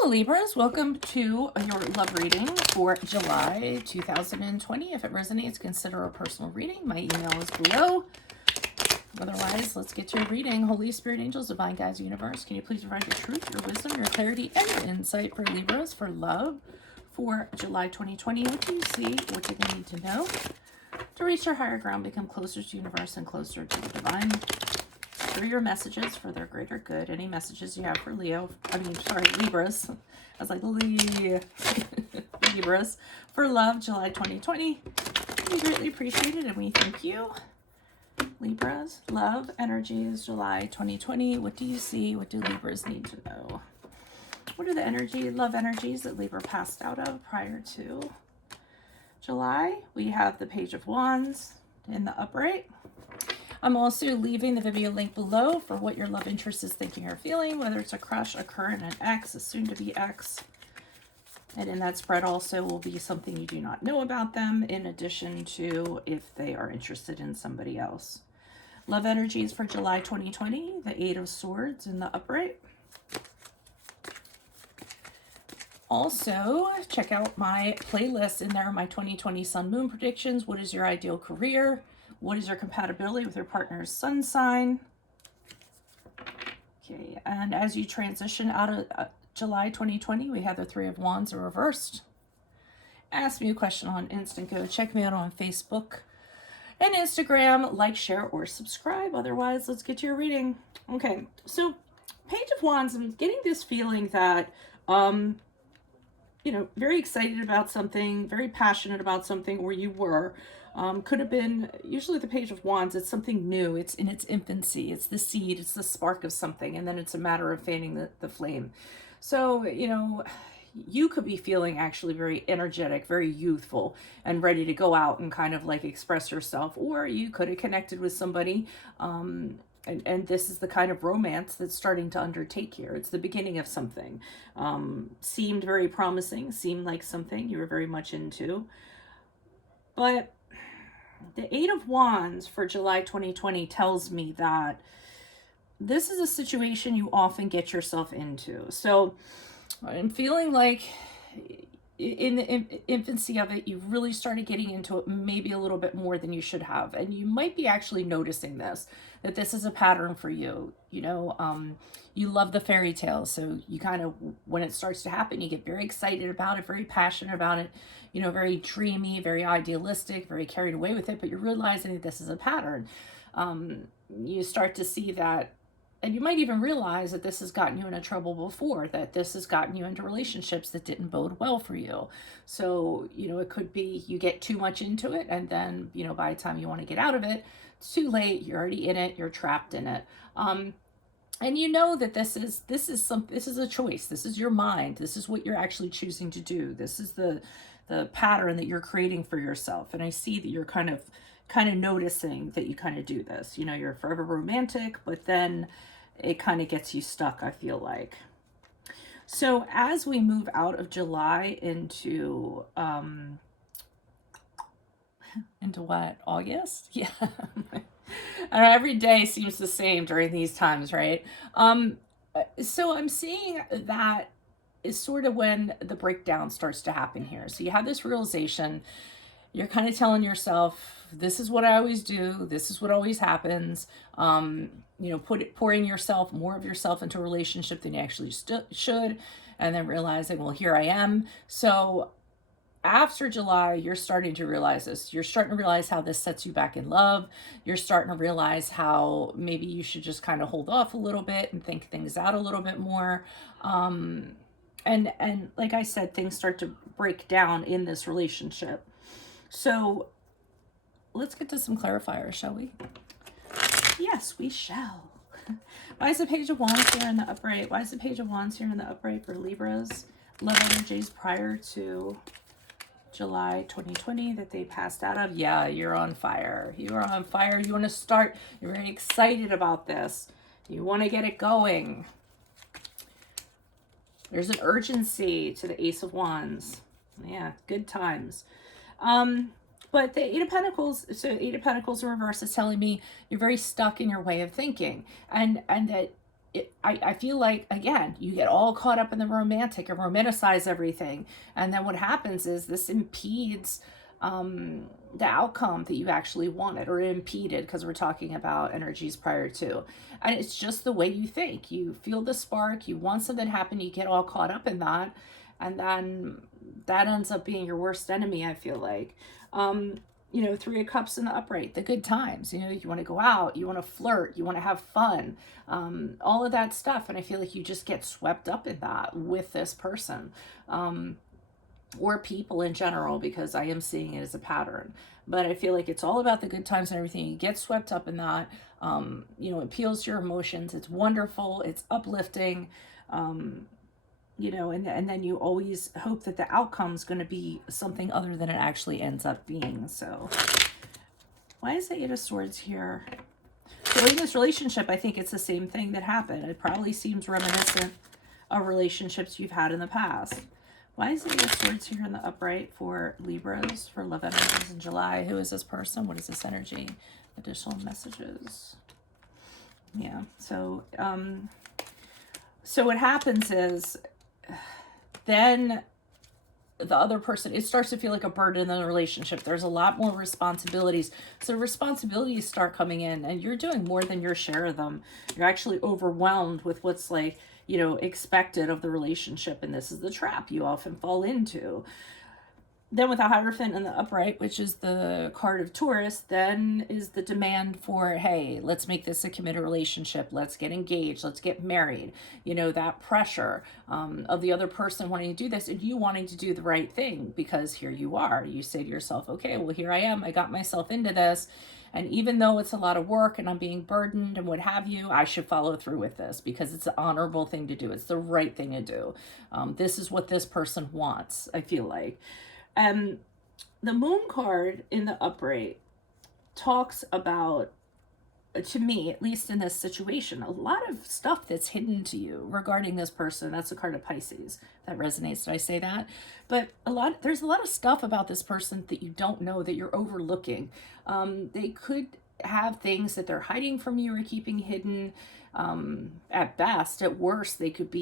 Hello Libras, welcome to your love reading for July 2020. If it resonates, consider a personal reading. My email is below. Otherwise, let's get to your reading. Holy Spirit, angels, divine guides, universe, can you please provide your truth, your wisdom, your clarity, and your insight for Libras for love for July 2020? What do you see? What do they need to know to reach their higher ground, become closer to the universe and closer to the divine? For your messages for their greater good. Any messages you have for Libras. I was like, Libras. For love, July 2020. We greatly appreciate it and we thank you. Libras, love, energies, July 2020. What do you see? What do Libras need to know? What are the love energies that Libra passed out of prior to July? We have the Page of Wands in the upright. I'm also leaving the Vimeo link below for what your love interest is thinking or feeling, whether it's a crush, a current, an ex, a soon-to-be ex. And in that spread also will be something you do not know about them, in addition to if they are interested in somebody else. Love energies for July 2020, the Eight of Swords in the upright. Also, check out my playlist in there, my 2020 Sun Moon predictions. What is your ideal career? What is your compatibility with your partner's sun sign? Okay, and as you transition out of July 2020, we have the Three of Wands reversed. Ask me a question on Instant Go. Check me out on Facebook and Instagram. Like, share, or subscribe. Otherwise, let's get to your reading. Okay, so Page of Wands, I'm getting this feeling that, very excited about something, very passionate about something, or you were. Could have been, usually the Page of Wands, it's something new, it's in its infancy, it's the seed, it's the spark of something, and then it's a matter of fanning the flame. So, you could be feeling actually very energetic, very youthful, and ready to go out and kind of like express yourself, or you could have connected with somebody, and this is the kind of romance that's starting to undertake here. It's the beginning of something. Seemed very promising, seemed like something you were very much into, but the Eight of Wands for July 2020 tells me that this is a situation you often get yourself into. So I'm feeling like in the infancy of it, you really started getting into it maybe a little bit more than you should have. And you might be actually noticing that this is a pattern for you. You love the fairy tales. So you kind of, when it starts to happen, you get very excited about it, very passionate about it, very dreamy, very idealistic, very carried away with it. But you're realizing that this is a pattern. You start to see that. And you might even realize that this has gotten you into trouble before, that this has gotten you into relationships that didn't bode well for you. So, it could be you get too much into it, and then, by the time you want to get out of it, it's too late. You're already in it. You're trapped in it. And that this is a choice. This is your mind. This is what you're actually choosing to do. This is the pattern that you're creating for yourself. And I see that you're kind of noticing that you kind of do this. You're forever romantic, but then it kind of gets you stuck, I feel like. So as we move out of July into what? August? Yeah. Every day seems the same during these times, right? So I'm seeing that is sort of when the breakdown starts to happen here. So you have this realization. You're kind of telling yourself, this is what I always do. This is what always happens. Pouring more of yourself into a relationship than you actually should. And then realizing, well, here I am. So after July, you're starting to realize this. You're starting to realize how this sets you back in love. You're starting to realize how maybe you should just kind of hold off a little bit and think things out a little bit more. And like I said, things start to break down in this relationship. So let's get to some clarifiers, shall we? Yes, we shall. Why is the Page of Wands here in the upright? Why is the Page of Wands here in the upright for Libras? Love energies prior to July 2020 that they passed out of. Yeah, you're on fire. You are on fire. You want to start. You're very excited about this. You want to get it going. There's an urgency to the Ace of Wands. Yeah, good times. But the Eight of Pentacles, so Eight of Pentacles in reverse is telling me you're very stuck in your way of thinking, and that I feel like, again, you get all caught up in the romantic and romanticize everything. And then what happens is this impedes the outcome that you actually wanted, or impeded, because we're talking about energies prior to. And it's just the way you think. You feel the spark, you want something to happen, you get all caught up in that. And then that ends up being your worst enemy, I feel like. Three of Cups in the upright, the good times, you want to go out, you want to flirt, you want to have fun, all of that stuff. And I feel like you just get swept up in that with this person, or people in general, because I am seeing it as a pattern. But I feel like it's all about the good times and everything. You get swept up in that. It appeals to your emotions. It's wonderful. It's uplifting. And then you always hope that the outcome's going to be something other than it actually ends up being. So why is the Eight of Swords here? So in this relationship, I think it's the same thing that happened. It probably seems reminiscent of relationships you've had in the past. Why is the Eight of Swords here in the upright for Libras, for love energies in July? Who is this person? What is this energy? Additional messages. Yeah, so what happens is, then the other person, it starts to feel like a burden in the relationship. There's a lot more responsibilities. So responsibilities start coming in, and you're doing more than your share of them. You're actually overwhelmed with what's expected of the relationship. And this is the trap you often fall into. Then with the Hierophant in the upright, which is the card of Taurus, then is the demand for, hey, let's make this a committed relationship. Let's get engaged. Let's get married. That pressure of the other person wanting to do this and you wanting to do the right thing, because here you are. You say to yourself, okay, well, here I am. I got myself into this. And even though it's a lot of work and I'm being burdened and what have you, I should follow through with this because it's an honorable thing to do. It's the right thing to do. This is what this person wants, I feel like. And the Moon card in the upright talks about, to me, at least in this situation, a lot of stuff that's hidden to you regarding this person. That's the card of Pisces. That resonates. Did I say that? But there's a lot of stuff about this person that you don't know, that you're overlooking. They could have things that they're hiding from you or keeping hidden. At best. At worst, they could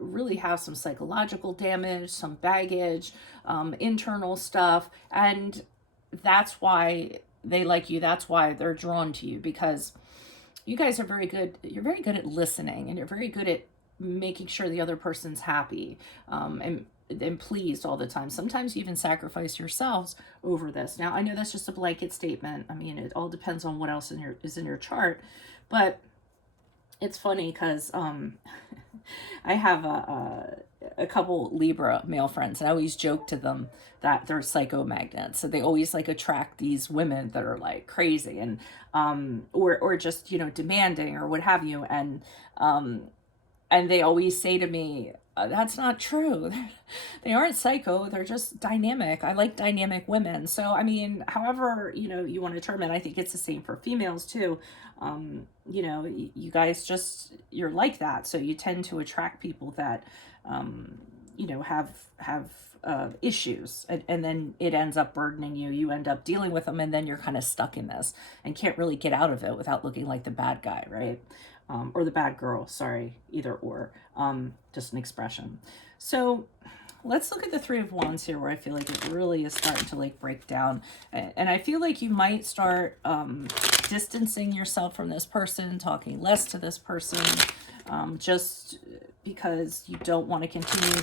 really have some psychological damage, some baggage, internal stuff. And that's why they like you. That's why they're drawn to you, because you guys are very good. You're very good at listening, and you're very good at making sure the other person's happy, and pleased all the time. Sometimes you even sacrifice yourselves over this. Now, I know that's just a blanket statement. I mean, it all depends on what else is in your chart, but it's funny because I have a couple Libra male friends, and I always joke to them that they're psychomagnets. So they always attract these women that are crazy and or just demanding or what have you, and they always say to me, that's not true. They aren't psycho. They're just dynamic. I like dynamic women. So, I mean, however, you want to term it, I think it's the same for females too. You guys you're like that. So you tend to attract people that, have issues, and then it ends up burdening you. You end up dealing with them, and then you're kind of stuck in this and can't really get out of it without looking like the bad guy, right? Or the bad girl, sorry, either or, just an expression. So let's look at the Three of Wands here, where I feel like it really is starting to break down. And I feel like you might start distancing yourself from this person, talking less to this person, just because you don't want to continue,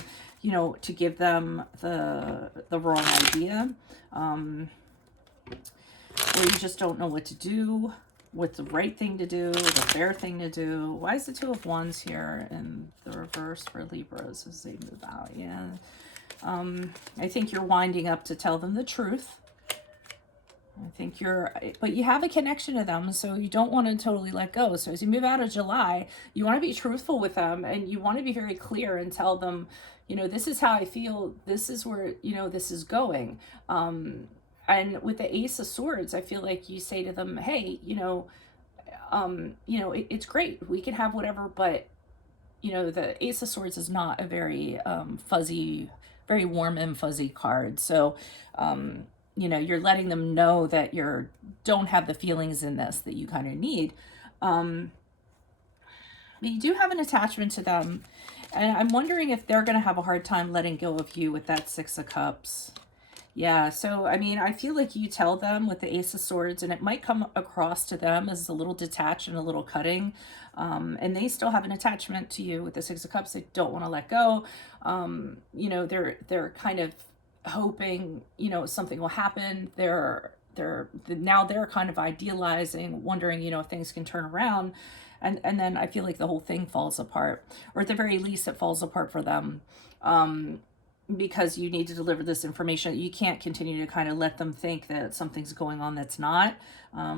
to give them the wrong idea, or you just don't know what to do, what's the right thing to do, the fair thing to do. Why is the Two of Wands here in the reverse for Libras as they move out? Yeah. I think you're winding up to tell them the truth. I think but you have a connection to them, so you don't want to totally let go. So as you move out of July, you want to be truthful with them, and you want to be very clear and tell them, this is how I feel. This is where, this is going. And with the Ace of Swords, I feel like you say to them, hey, it's great. We can have whatever, but, the Ace of Swords is not a very fuzzy, very warm and fuzzy card. So, you're letting them know that don't have the feelings in this that you kind of need. But you do have an attachment to them. And I'm wondering if they're going to have a hard time letting go of you with that Six of Cups. Yeah, so I mean, I feel like you tell them with the Ace of Swords, and it might come across to them as a little detached and a little cutting. And they still have an attachment to you with the Six of Cups. They don't want to let go. You know, they're kind of hoping, you know, something will happen. Now they're kind of idealizing, wondering, you know, if things can turn around. And then I feel like the whole thing falls apart, or at the very least, it falls apart for them. Because you need to deliver this information. You can't continue to kind of let them think that something's going on that's not.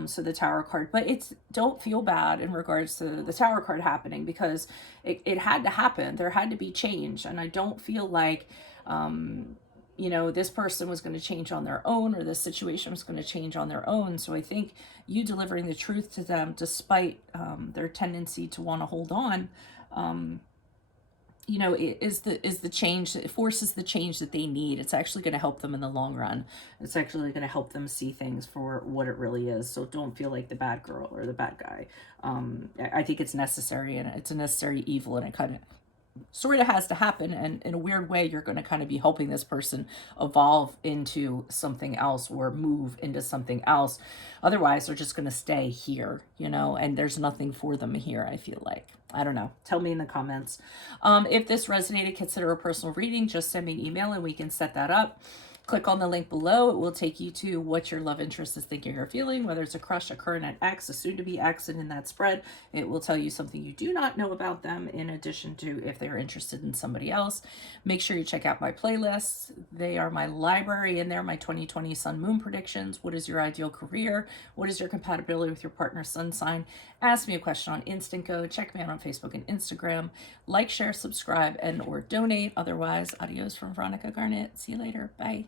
So the Tower card, but don't feel bad in regards to the Tower card happening, because it had to happen. There had to be change. And I don't feel like, you know, this person was going to change on their own, or this situation was going to change on their own. So I think you delivering the truth to them, despite their tendency to want to hold on, you know, is the change. It forces the change that they need. It's actually going to help them in the long run. It's actually going to help them see things for what it really is. So don't feel like the bad girl or the bad guy. I think it's necessary, and it's a necessary evil, and it kind of sort of has to happen. And in a weird way, you're going to kind of be helping this person evolve into something else, or move into something else. Otherwise, they're just going to stay here, you know, and there's nothing for them here, I feel like. I don't know. Tell me in the comments. If this resonated, consider a personal reading. Just send me an email and we can set that up. Click on the link below. It will take you to what your love interest is thinking or feeling, whether it's a crush, a current, an ex, a soon-to-be ex, and in that spread, it will tell you something you do not know about them, in addition to if they're interested in somebody else. Make sure you check out my playlists. They are my library in there, my 2020 Sun Moon predictions. What is your ideal career? What is your compatibility with your partner's sun sign? Ask me a question on Instant Go. Check me out on Facebook and Instagram. Like, share, subscribe, and or donate. Otherwise, adios from Veronica Garnett. See you later. Bye.